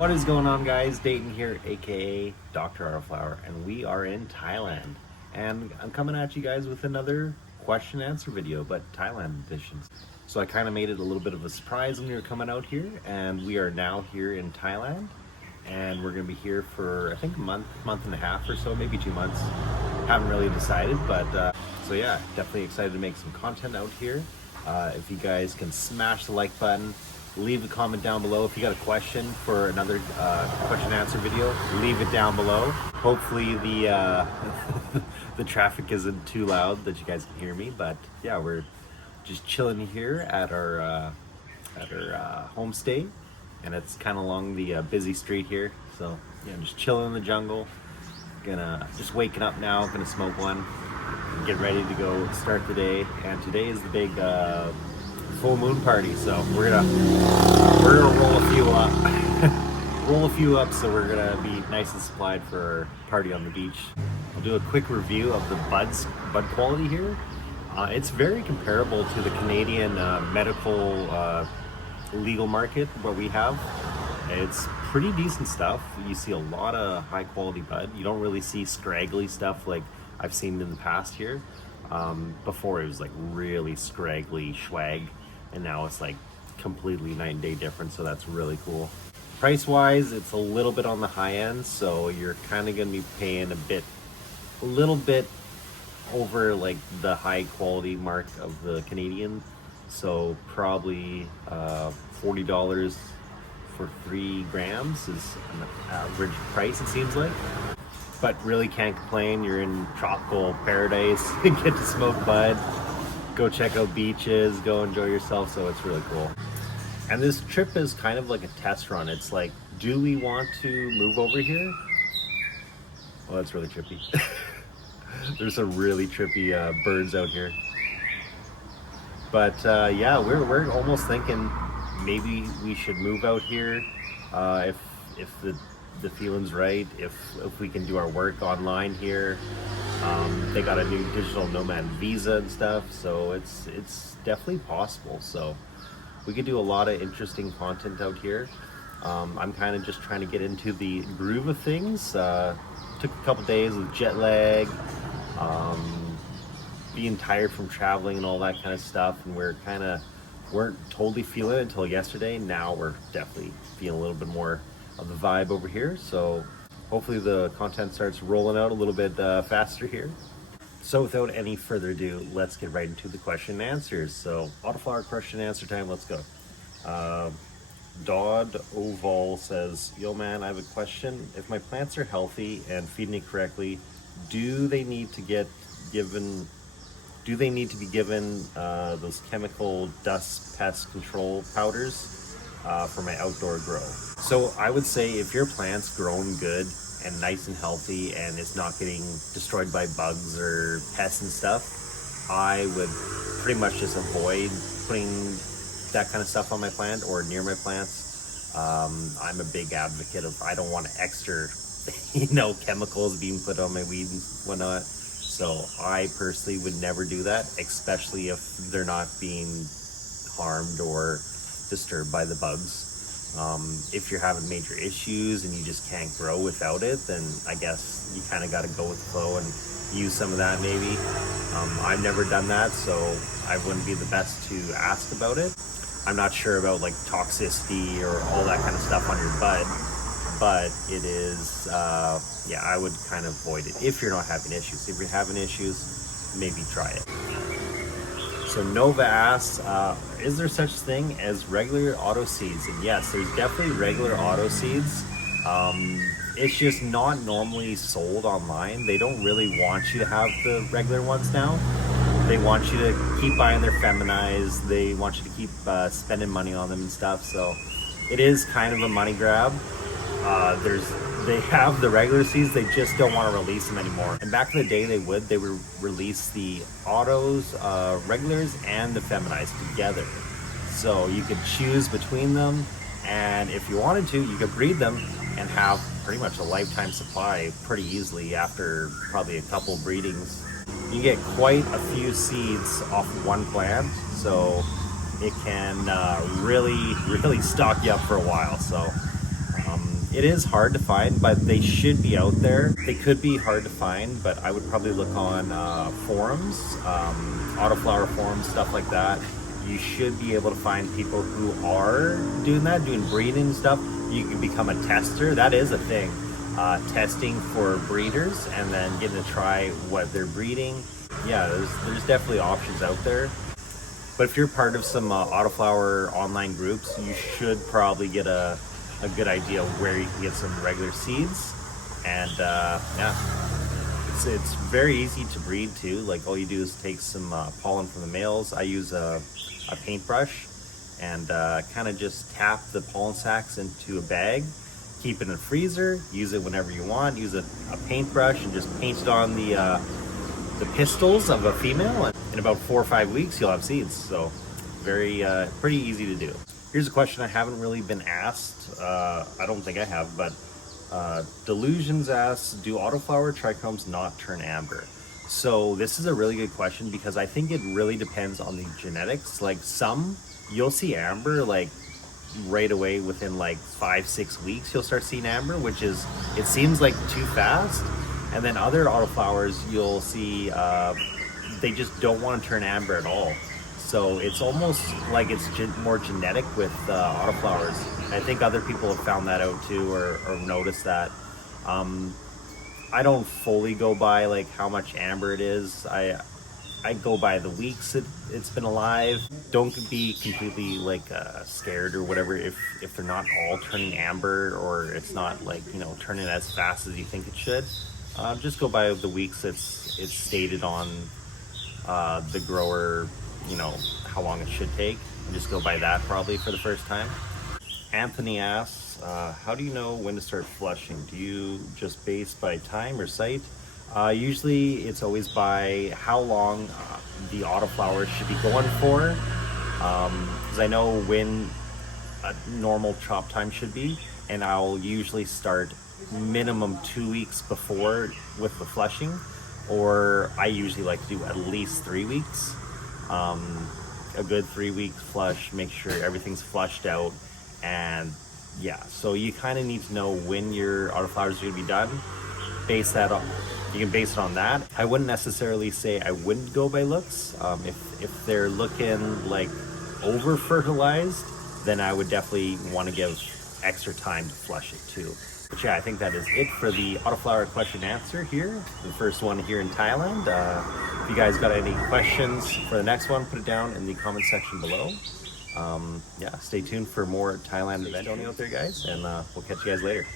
What is going on, guys? Dayton here, aka Dr. Autoflower, and we are in Thailand. And I'm coming at you guys with another question and answer video, but Thailand edition. So I kind of made it a little bit of a surprise when we were coming out here, and we are now here in Thailand. And we're going to be here for, I think, a month and a half or so, maybe 2 months. Haven't really decided, but so yeah, definitely excited to make some content out here. If you guys can smash the like button, leave a comment down below. If you got a question for another question and answer video, leave it down below. Hopefully the the traffic isn't too loud that you guys can hear me, but yeah, we're just chilling here at our homestay, and it's kind of along the busy street here. So yeah, I'm just chilling in the jungle. Gonna just waking up now, gonna smoke one and get ready to go start the day. And today is the big full moon party, so we're gonna roll a few up so we're gonna be nice and supplied for our party on the beach. I'll do a quick review of the bud quality here. It's very comparable to the Canadian medical legal market what we have. It's pretty decent stuff. You see a lot of high quality bud. You don't really see scraggly stuff like I've seen in the past here. Before it was like really scraggly swag, and now it's like completely night and day different, so that's really cool. Price wise, it's a little bit on the high end, so you're kind of going to be paying a little bit over like the high quality mark of the Canadian, so probably $40 for 3 grams is an average price, it seems like. But really can't complain. You're in tropical paradise. You get to smoke bud, go check out beaches, go enjoy yourself, so it's really cool. And this trip is kind of like a test run. It's like, do we want to move over here? Well, that's really trippy. There's some really trippy birds out here. But yeah, we're almost thinking maybe we should move out here if the feeling's right, if we can do our work online here. They got a new digital nomad visa and stuff, so it's definitely possible. So we could do a lot of interesting content out here. I'm kind of just trying to get into the groove of things. Took a couple days with jet lag, being tired from traveling and all that kind of stuff, and weren't totally feeling it until yesterday. Now we're definitely feeling a little bit more of the vibe over here, so hopefully the content starts rolling out a little bit faster here. So without any further ado, let's get right into the question and answers. So Autoflower question and answer time, let's go. Dodd Oval says, yo man, I have a question. If my plants are healthy and feeding it correctly, do they need to be given those chemical dust pest control powders for my outdoor grow? So I would say if your plant's growing good and nice and healthy and it's not getting destroyed by bugs or pests and stuff, I would pretty much just avoid putting that kind of stuff on my plant or near my plants. I'm a big advocate of, I don't want extra chemicals being put on my weeds and whatnot. So I personally would never do that, especially if they're not being harmed or disturbed by the bugs. If you're having major issues and you just can't grow without it, then I guess you kind of got to go with the flow and use some of that maybe. I've never done that, so I wouldn't be the best to ask about it. I'm not sure about like toxicity or all that kind of stuff on your bud, but it is, yeah, I would kind of avoid it if you're not having issues. If you're having issues, maybe try it. So Nova asks, is there such thing as regular auto seeds? And yes, there's definitely regular auto seeds. It's just not normally sold online. They don't really want you to have the regular ones now. They want you to keep buying their feminized. They want you to keep spending money on them and stuff. So it is kind of a money grab. They have the regular seeds, they just don't want to release them anymore. And back in the day, they would release the autos, regulars, and the feminized together. So you could choose between them, and if you wanted to, you could breed them and have pretty much a lifetime supply pretty easily after probably a couple breedings. You get quite a few seeds off one plant, so it can really stock you up for a while. So It is hard to find, but they should be out there. They could be hard to find, but I would probably look on forums, Autoflower forums, stuff like that. You should be able to find people who are doing that, doing breeding stuff. You can become a tester. That is a thing. Testing for breeders and then getting to try what they're breeding. Yeah, there's definitely options out there. But if you're part of some Autoflower online groups, you should probably get a good idea of where you can get some regular seeds. And yeah, it's very easy to breed too. Like all you do is take some pollen from the males. I use a paintbrush and kind of just tap the pollen sacs into a bag, keep it in a freezer, use it whenever you want. Use a paintbrush and just paint it on the pistils of a female, and in about 4 or 5 weeks you'll have seeds. So very pretty easy to do. Here's a question I haven't really been asked. I don't think I have, but Delusions asks, do autoflower trichomes not turn amber? So this is a really good question because I think it really depends on the genetics. Like some, you'll see amber like right away within like 5-6 weeks you'll start seeing amber, which is, it seems like too fast. And then other autoflowers you'll see they just don't want to turn amber at all. So it's almost like it's more genetic with autoflowers. I think other people have found that out too, or noticed that. I don't fully go by like how much amber it is. I go by the weeks it's been alive. Don't be completely like scared or whatever if they're not all turning amber, or it's not like, you know, turning as fast as you think it should. Just go by the weeks it's stated on the grower, you know, how long it should take, and just go by that probably for the first time. Anthony asks, how do you know when to start flushing? Do you just base by time or sight? Usually it's always by how long the autoflower should be going for, because I know when a normal chop time should be, and I'll usually start minimum 2 weeks before with the flushing, or I usually like to do at least 3 weeks. A good 3-week flush, make sure everything's flushed out. And yeah, so you kind of need to know when your autoflowers are going to be done. Base that up. You can base it on that. I wouldn't necessarily say I wouldn't go by looks. If they're looking like over fertilized, then I would definitely want to give extra time to flush it too. But yeah, I think that is it for the autoflower question answer here. The first one here in Thailand. If you guys got any questions for the next one, put it down in the comment section below. Yeah, stay tuned for more Thailand adventure out there, guys, and we'll catch you guys later.